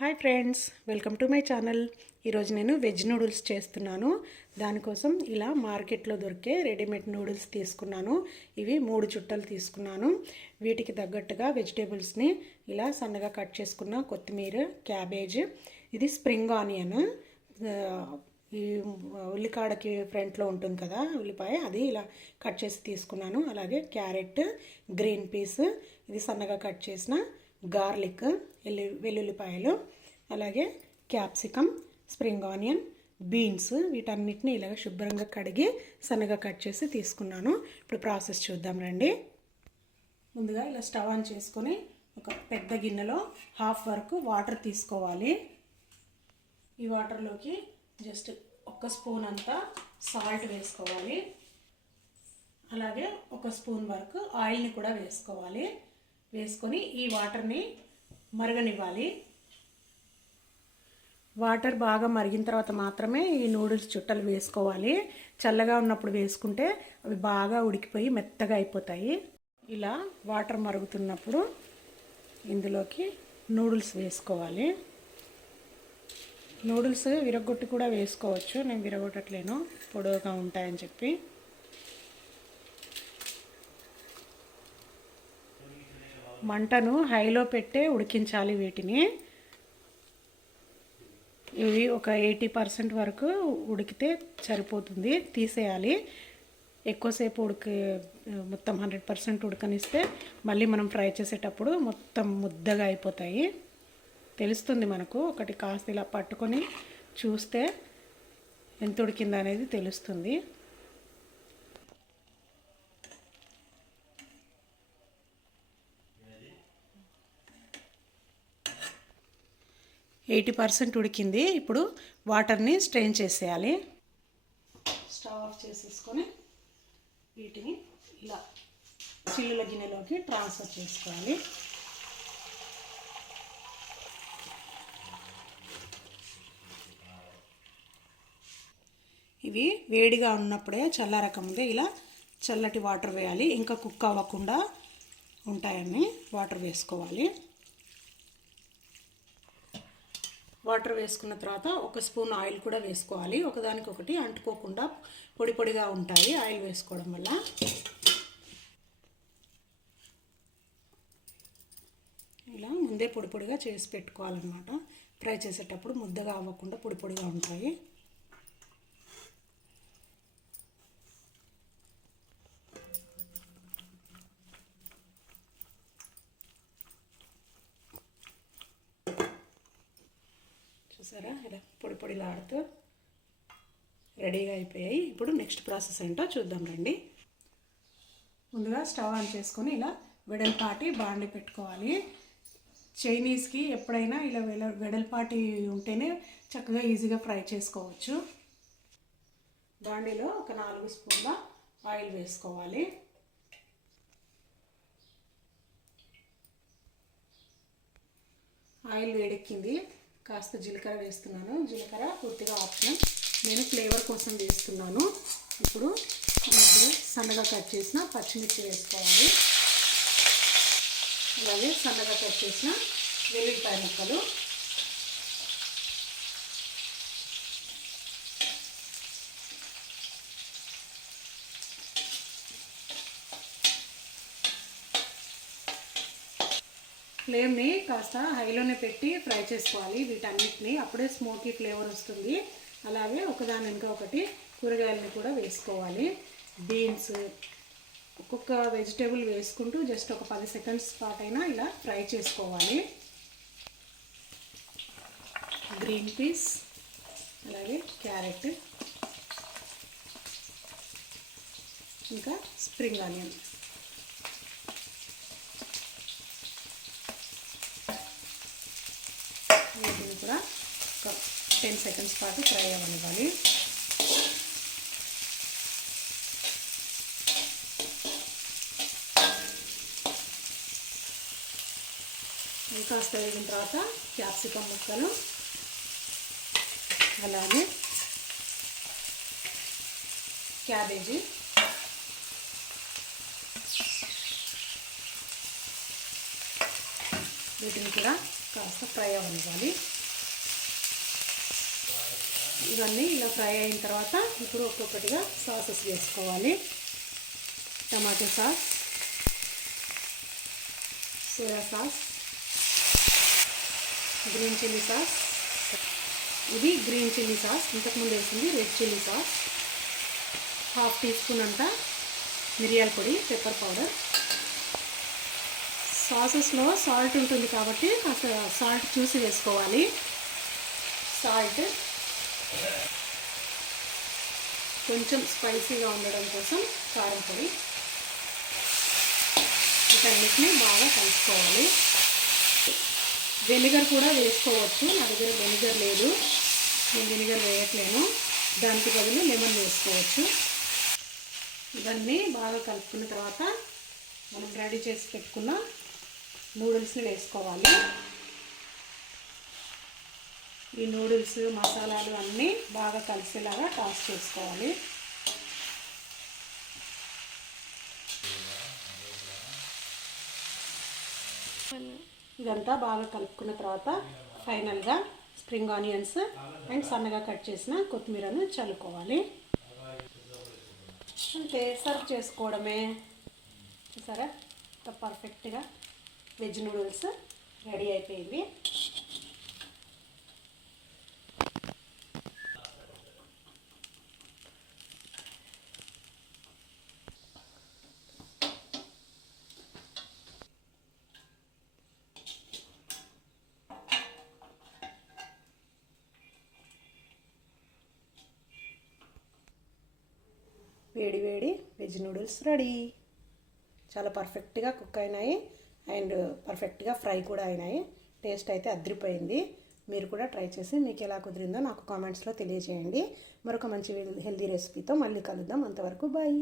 Hi friends, welcome to my channel. ఈరోజు నేను veg noodles చేస్తున్నాను. దానికోసం ఇలా మార్కెట్లో దొరికే రెడీమేడ్ నూడిల్స్ తీసుకున్నాను. ఇవి 3 చుట్టలు తీసుకున్నాను. వీటికి తగ్గట్టుగా వెజిటేబుల్స్ని ఇలా సన్నగా కట్ చేసుకున్న కొత్తిమీర, క్యాబేజ్, ఇది స్ప్రింగ్ ఆనియన్, ఈ ఉల్లికాడకి ఫ్రంట్లో ఉంటుంది కదా ఉల్లిపాయ, అది ఇలా కట్ చేసి తీసుకున్నాను. అలాగే క్యారెట్, గ్రీన్ పీస్, ఇది సన్నగా కట్ చేసిన గార్లిక్, వెల్లుల్లిపాయలు, అలాగే క్యాప్సికమ్, స్ప్రింగ్ ఆనియన్, బీన్స్, వీటన్నిటిని ఇలాగ శుభ్రంగా కడిగి సన్నగా కట్ చేసి తీసుకున్నాను. ఇప్పుడు ప్రాసెస్ చూద్దాం రండి. ముందుగా ఇలా స్టవ్ ఆన్ చేసుకొని ఒక పెద్ద గిన్నెలో హాఫ్ వరకు వాటర్ తీసుకోవాలి. ఈ వాటర్లోకి జస్ట్ 1 స్పూన్ అంతా సాల్ట్ వేసుకోవాలి. అలాగే 1 స్పూన్ వరకు ఆయిల్ని కూడా వేసుకోవాలి. వేసుకొని ఈ వాటర్ని మరగనివ్వాలి. వాటర్ బాగా మరిగిన తర్వాత మాత్రమే ఈ నూడిల్స్ చుట్టలు వేసుకోవాలి. చల్లగా ఉన్నప్పుడు వేసుకుంటే అవి బాగా ఉడికిపోయి మెత్తగా అయిపోతాయి. ఇలా వాటర్ మరుగుతున్నప్పుడు ఇందులోకి నూడిల్స్ వేసుకోవాలి. నూడిల్స్ విరగొట్టి కూడా వేసుకోవచ్చు, నేను విరగొట్టట్లేను, పొడవుగా ఉంటాయని చెప్పి. మంటను హైలో పెట్టే ఉడికించాలి వీటిని. ఇవి ఒక 80% వరకు ఉడికితే సరిపోతుంది, తీసేయాలి. ఎక్కువసేపు మొత్తం 100% ఉడకనిస్తే మళ్ళీ మనం ఫ్రై చేసేటప్పుడు మొత్తం ముద్దగా అయిపోతాయి. తెలుస్తుంది మనకు, ఒకటి కాస్త ఇలా పట్టుకొని చూస్తే ఎంత ఉడికింది అనేది తెలుస్తుంది. 80% ఉడికింది. ఇప్పుడు వాటర్ని స్ట్రెయిన్ చేసేయాలి. స్టవ్ ఆఫ్ చేసేసుకొని వీటిని ఇలా చిల్లుల గిన్నెలోకి ట్రాన్స్ఫర్ చేసుకోవాలి. ఇవి వేడిగా ఉన్నప్పుడే చల్లారకముందే ఇలా చల్లటి వాటర్ వేయాలి. ఇంకా కుక్ అవ్వకుండా ఉంటాయని వాటర్ వేసుకోవాలి. వాటర్ వేసుకున్న తర్వాత 1 స్పూన్ ఆయిల్ కూడా వేసుకోవాలి. ఒకదానికొకటి అంటుకోకుండా పొడి పొడిగా ఉంటాయి ఆయిల్ వేసుకోవడం వల్ల. ఇలా ముందే పొడి పొడిగా చేసి పెట్టుకోవాలన్నమాట. ఫ్రై చేసేటప్పుడు ముద్దగా అవ్వకుండా పొడి పొడిగా ఉంటాయి. చూసారా, ఇలా పొడి పొడిలాడుతూ రెడీగా అయిపోయాయి. ఇప్పుడు నెక్స్ట్ ప్రాసెస్ ఏంటో చూద్దాం రండి. ముందుగా స్టవ్ ఆన్ చేసుకొని ఇలా వెడల్పాటి బాండి పెట్టుకోవాలి. చైనీస్కి ఎప్పుడైనా ఇలా వెడల్పాటి ఉంటేనే చక్కగా ఈజీగా ఫ్రై చేసుకోవచ్చు. బాండీలో ఒక 4 స్పూన్ల ఆయిల్ వేసుకోవాలి. ఆయిల్ వేడెక్కింది, కాస్త జీలకర్ర వేస్తున్నాను. జీలకర్ర పూర్తిగా ఆప్షనల్, నేను ఫ్లేవర్ కోసం వేస్తున్నాను. ఇప్పుడు సన్నగా కట్ చేసిన పచ్చిమిర్చి వేసుకోవాలి. అలాగే సన్నగా కట్ చేసిన వెల్లుల్లిపాయ ముక్కలు, ఫ్లేమ్ని కాస్త హైలోనే పెట్టి ఫ్రై చేసుకోవాలి వీటన్నిటిని, అప్పుడే స్మోకీ ఫ్లేవర్ వస్తుంది. అలాగే ఒకదాని వెనుక ఒకటి కూరగాయలని కూడా వేసుకోవాలి. బీన్స్, ఒక్కొక్క వెజిటేబుల్ వేసుకుంటూ జస్ట్ ఒక 10 సెకండ్స్ పాటు అయినా ఇలా ఫ్రై చేసుకోవాలి. గ్రీన్ పీస్, అలాగే క్యారెట్, ఇంకా స్ప్రింగ్ ఆనియన్. వీటిని కూడా ఒక 10 సెకండ్స్ పాటు ఫ్రై అవ్వనివ్వాలి. కాస్త వేగిన తర్వాత క్యాప్సికమ్ ముక్కలు, అలాగే క్యాబేజీ, వీటిని కూడా కాస్త ఫ్రై అవ్వనివ్వాలి. ఇవన్నీ ఇలా ఫ్రై అయిన తర్వాత ఇప్పుడు ఒక్కొక్కటిగా సాసెస్ వేసుకోవాలి. Tomato sauce, soya sauce, green chilli sauce. ఇది గ్రీన్ చిల్లీ సాస్, ఇంతకుముందు వేసింది red chilli sauce. Half teaspoon అంతా మిరియాల పొడి, పెప్పర్ పౌడర్. సాసెస్లో సాల్ట్ ఉంటుంది కాబట్టి కాస్త సాల్ట్ చూసి వేసుకోవాలి. సాల్ట్ కొంచెం స్పైసీగా ఉండడం కోసం కారం పొడి. వీటన్నిటిని బాగా కలుపుకోవాలి. వెనిగర్ కూడా వేసుకోవచ్చు. నా దగ్గర వెనిగర్ లేదు, నేను వెనిగర్ వేయట్లేను. దానికి బదులు లెమన్ వేసుకోవచ్చు. ఇవన్నీ బాగా కలుపుకున్న తర్వాత మనం రెడీ చేసి పెట్టుకున్న నూడిల్స్ని వేసుకోవాలి. ఈ నూడిల్స్ మసాలాలు అన్నీ బాగా కలిసేలాగా టాస్ చేసుకోవాలి. ఇదంతా బాగా కలుపుకున్న తర్వాత ఫైనల్గా స్ప్రింగ్ ఆనియన్స్ అండ్ సన్నగా కట్ చేసిన కొత్తిమీరను చల్లుకోవాలి. అంతే, సర్వ్ చేసుకోవడమే. చూసారా పర్ఫెక్ట్గా వెజ్ నూడిల్స్ రెడీ అయిపోయింది. వేడి వేడి వెజ్ నూడిల్స్ రెడీ. చాలా పర్ఫెక్ట్గా కుక్ అయినాయి అండ్ పర్ఫెక్ట్గా ఫ్రై కూడా అయినాయి. టేస్ట్ అయితే అదిరిపోయింది. మీరు కూడా ట్రై చేసి మీకు ఎలా కుదిరిందో నాకు కామెంట్స్లో తెలియజేయండి. మరొక మంచి హెల్దీ రెసిపీతో మళ్ళీ కలుద్దాం. అంతవరకు బాయ్.